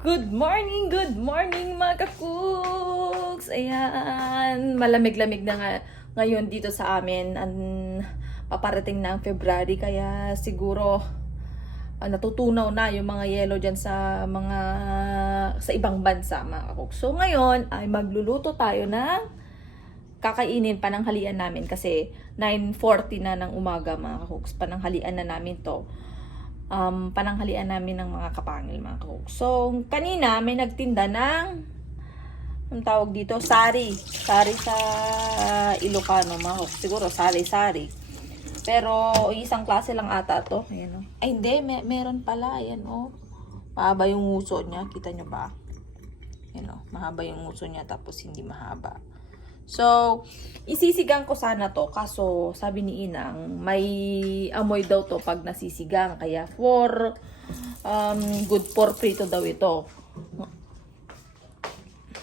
Good morning mga kakuks! Ayan, malamig-lamig na nga ngayon dito sa amin. Paparating na ang February, kaya siguro natutunaw na yung mga yelo dyan sa ibang bansa mga kakuks. So ngayon ay magluluto tayo ng kakainin pananghalian namin kasi 9:40 na ng umaga mga kakuks. Pananghalian na namin to. Pananghalian namin ng mga kapangil mga kakuks. So, kanina may nagtinda ng ang tawag dito, sari. Sari sa Ilocano mga kakuks. Siguro sari-sari. Pero isang klase lang ata to. Ayan, oh. Ay hindi, meron pala. Ayan, oh. Mahaba yung nguso niya. Kita nyo ba? Ayan, oh. Mahaba yung nguso niya tapos hindi mahaba. So, isisigang ko sana to. Kaso, sabi ni Inang, may amoy daw to pag nasisigang. Kaya, good for prito daw ito.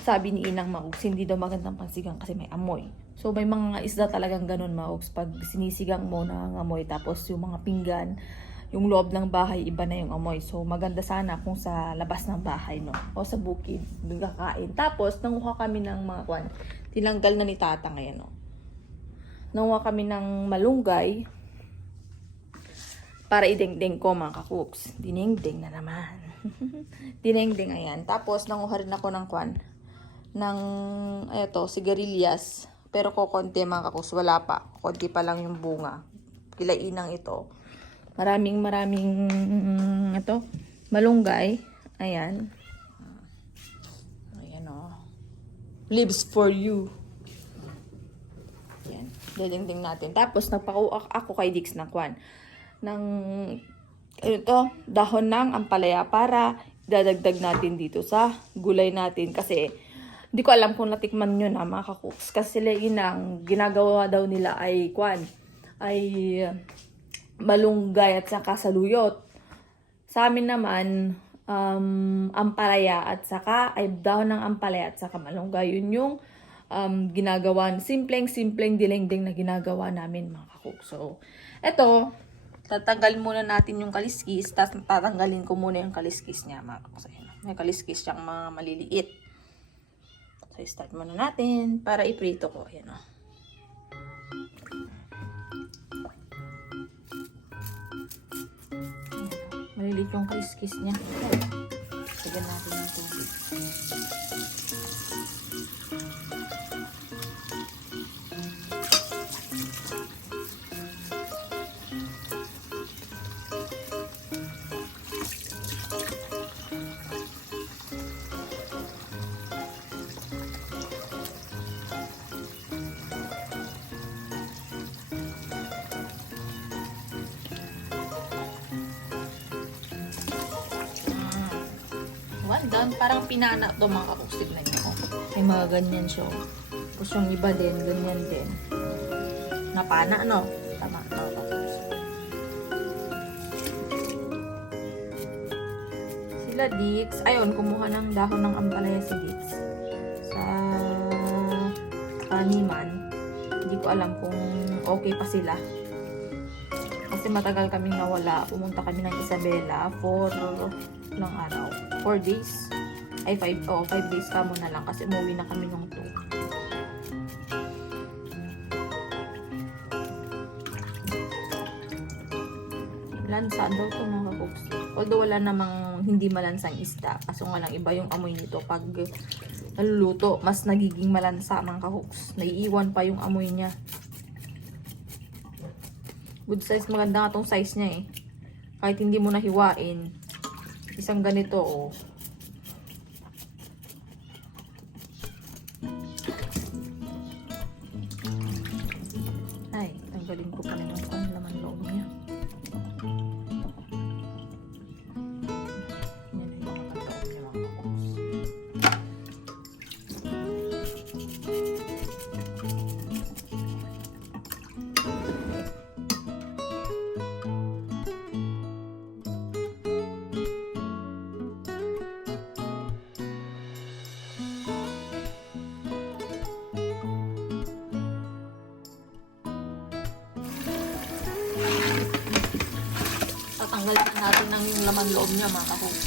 Sabi ni Inang, Maugs, hindi daw magandang pansigang kasi may amoy. So, may mga isda talagang ganun, Maugs. Pag sinisigang mo na amoy, tapos yung mga pinggan, yung loob ng bahay, iba na yung amoy. So, maganda sana kung sa labas ng bahay, no? O sa bukid, doon kakain. Tapos, nanguha kami ng mga tinanggal na ni Tata ngayon, no? Nanguha kami ng malunggay para idengdeng ko, mga kakuks. Dinengdeng na naman. Dinengdeng, ayan. Tapos, nanguha rin ako ng sigarilyas. Pero kokonti, mga kakuks, wala pa. Konti pa lang yung bunga. Kilainang ito. Maraming malunggay. Ayan. Ayan, oh. Lives for you. Ayan. Didingding natin. Tapos, nagpakuha ako kay Dix ng dahon ng ampalaya para dadagdag natin dito sa gulay natin. Kasi, hindi ko alam kung natikman nyo na mga kakuks. Kasi Inang, ginagawa daw nila ay malunggay at saka saluyot. Sa amin naman, ampalaya at saka, dahon ng ampalaya at saka malunggay. Yun yung ginagawa, simpleng dilengdeng na ginagawa namin mga kakuks. So, eto, tatanggalin muna natin yung kaliskis, tapos tatanggalin ko muna yung kaliskis niya mga kakuks. May kaliskis siyang mga maliliit. So, start muna natin para iprito ko. Ayan, o. Malilit yung kiss niya. Sagyan natin ng tubig. Down, parang pinana to mga kakuks. Tignan nyo. May mga ganyan siya. Tapos yung iba din, ganyan din. Napana, no? Tama, mga kakuks. Sila Dix, ayun, kumuha ng dahon ng ampalaya si Dix. Sa taniman. Hindi ko alam kung okay pa sila. Kasi matagal kaming nawala. Pumunta kami ng Isabela for ilang araw. 4 days. Ay, 5 days ka muna lang kasi umuwi na kami ng 2. Lansa daw ito mga kakuks. Although wala namang hindi malansang isda. Kaso nga lang iba yung amoy nito pag naluluto. Mas nagiging malansa mga kakuks. Naiiwan pa yung amoy niya. Good size. Maganda nga tong size niya eh. Kahit hindi mo nahiwain. Isang ganito, oh. Ay, tanggalin ko pala yung laman loob niya. Yan yung mga loob niya mga kakuks. Tatanggalin natin ng laman loob niya mga kakuks.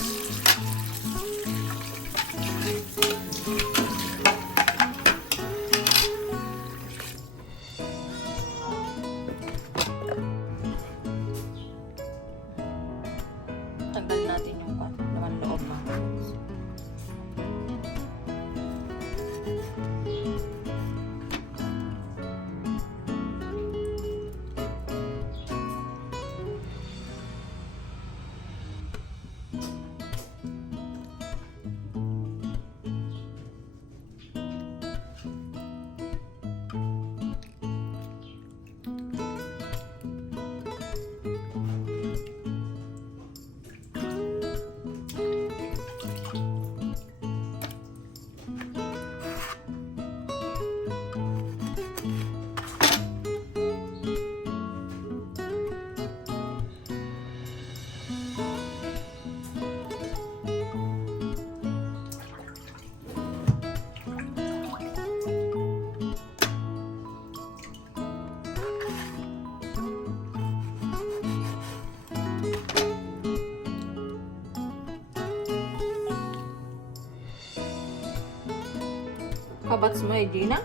kabats mo, Gina?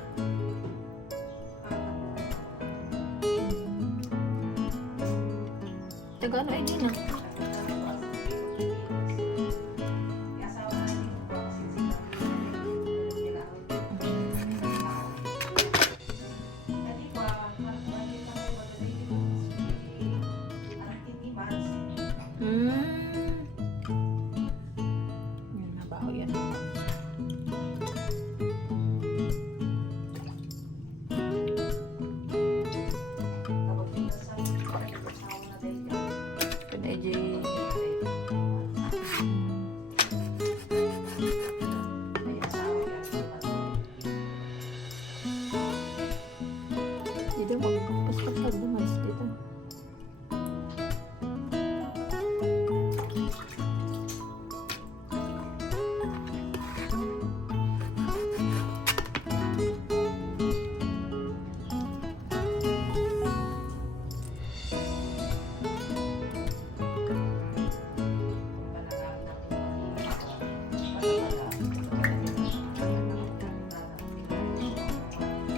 Taga ano, Gina? Yan, nabaho yan. Ito dito mo, pas dumas dito.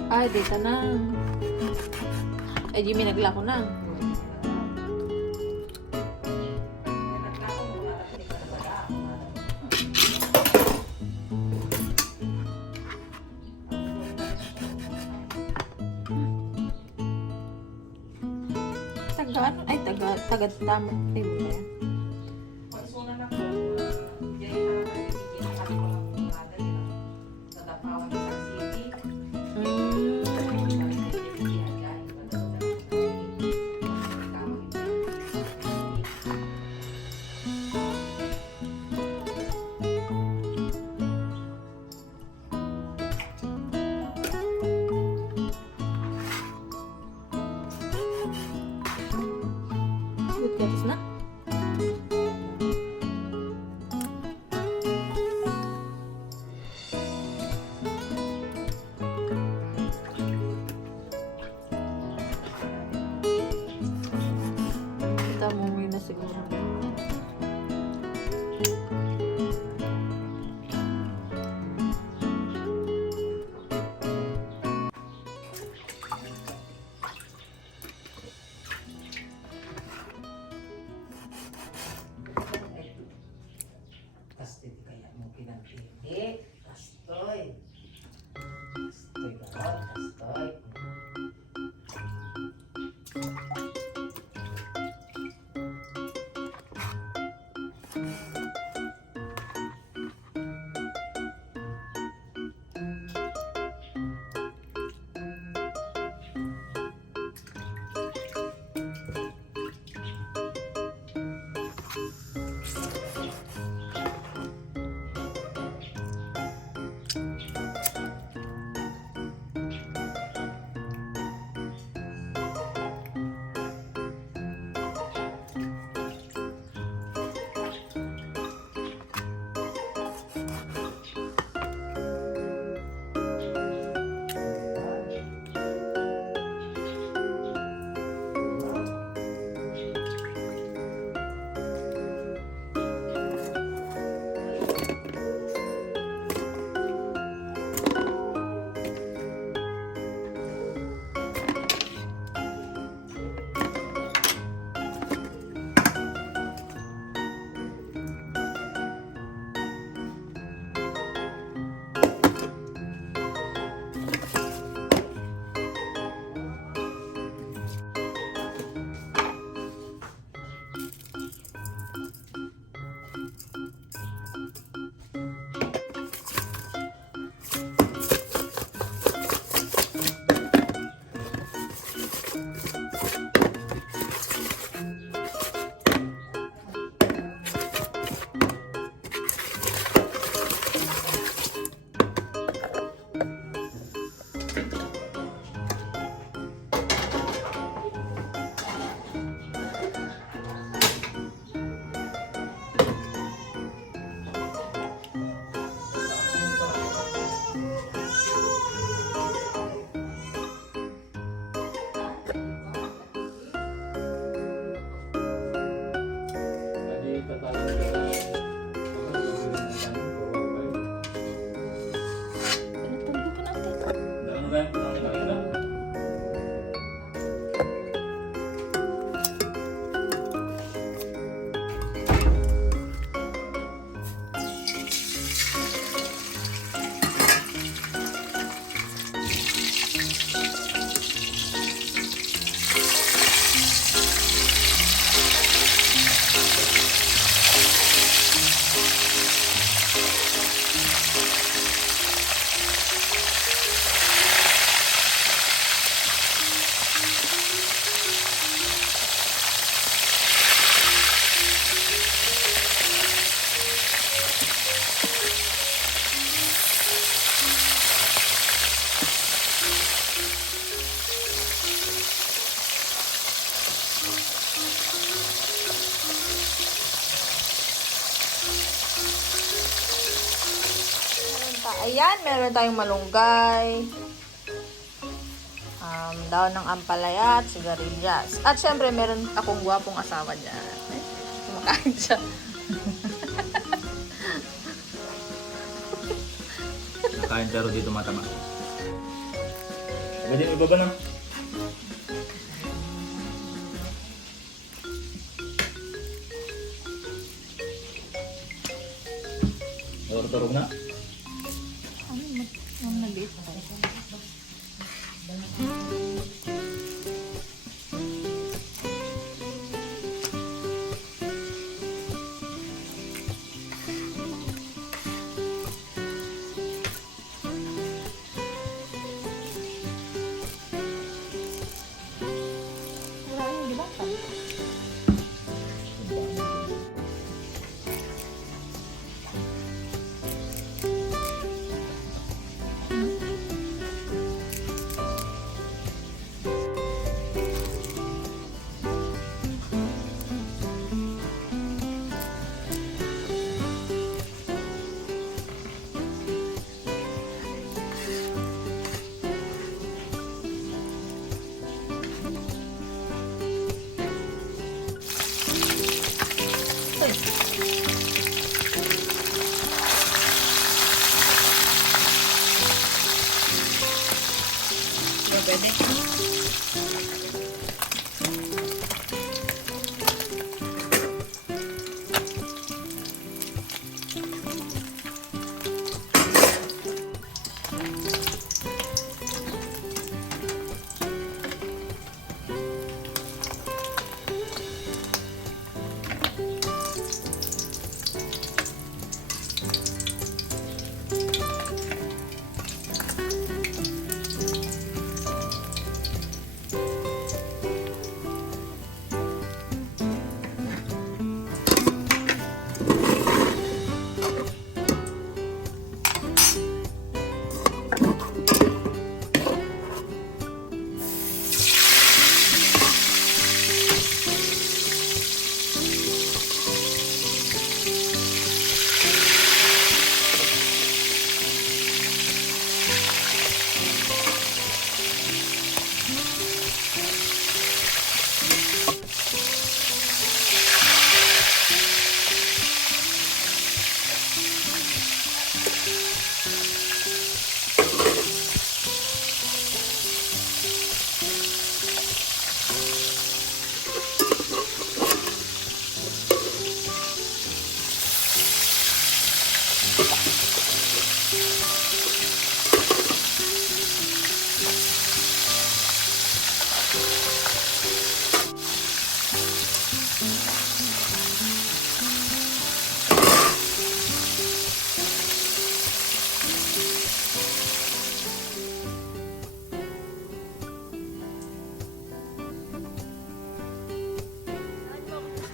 Ay, dito na. Ay, Jimmy, naglako na. Taga-tama. Ay, wala yan. Gatas na? Kita mo muna na siguro. Kaya mo pinagpili. Kastoy. Kastoy ka. Kastoy. Ayan, meron tayong malunggay. Daon ng ampalaya at sigarilyas. At syempre, meron akong gwapong asawa dyan. Kumakain siya. Kain pero dito matama. Pwede mo ibaba lang. Turog na. Ano na dito? Pwede.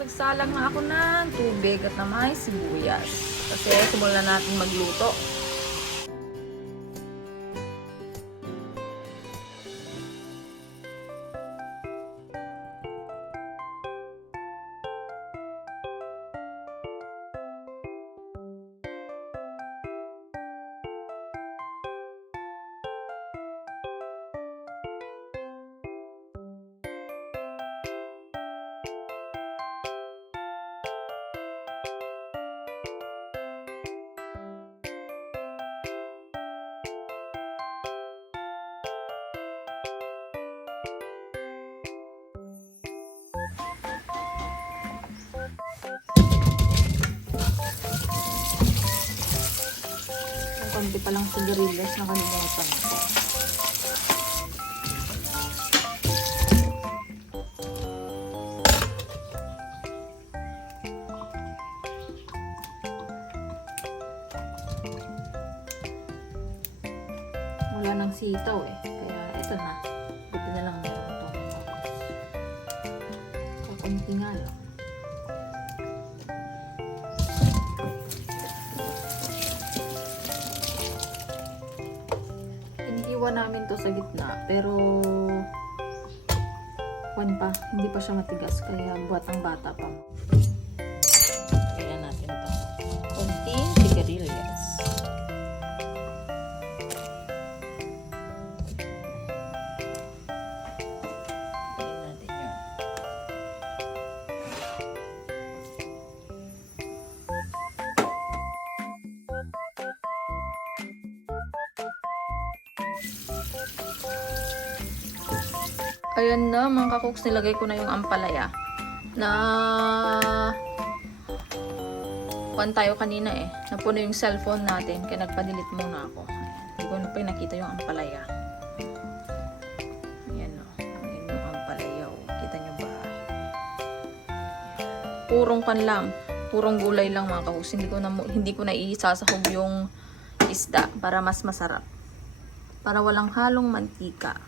Nagsalang na ako ng tubig at na may sibuyas. Kasi simulan natin magluto. Konti pa lang sigarilyas na kalimutan ko. Wala nang sitaw eh. Kaya eto na. Buti na lang meron ito. Kakunti nga lang. Iniwan namin to sa gitna. Pero hindi pa siya matigas. Kaya batang bata pa. Kaya natin to. Konting sigarilyas. Ayan na mga kakuks, nilagay ko na yung ampalaya. Na kuhan tayo kanina eh. Napuno yung cellphone natin, kaya nagpa-delete muna ako. Ayan. Hindi ko na pinakita yung ampalaya. Ayan o. Ayan yung ampalaya o. Kita nyo ba? Purong pan lang. Purong gulay lang mga kakuks. Hindi ko na isasahog yung isda para mas masarap. Para walang halong mantika.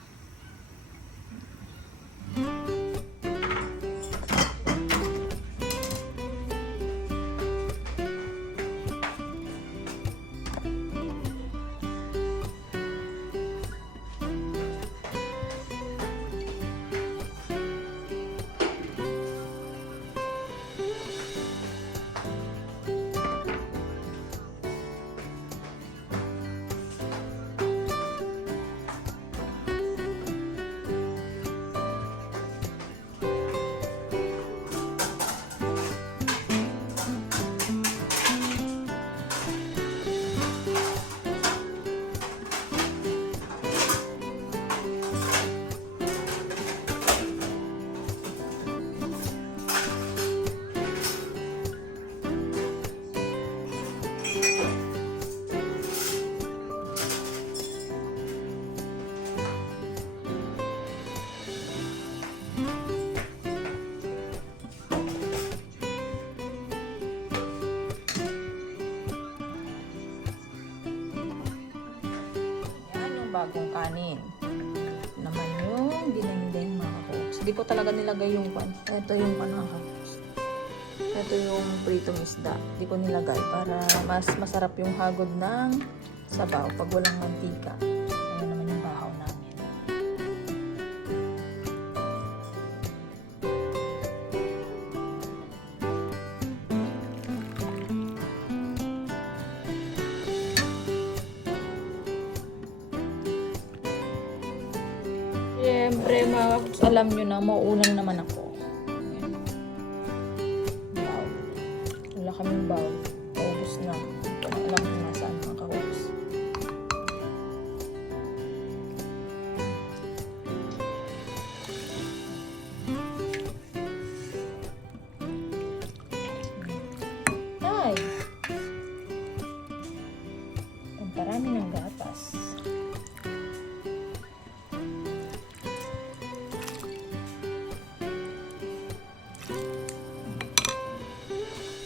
Bagong kanin. Naman yung dinengdeng mga kakuks. Hindi ko talaga nilagay yung pan. Ito yung pan mga kakuks. Ito yung pritong isda. Hindi ko nilagay para mas masarap yung hagod ng sabaw pag walang mantika. Ayan naman yung bahaw namin. Siyempre, mga kakuks, alam nyo na, mauunan naman ako. Ayan. Wow. Wala kaming baw.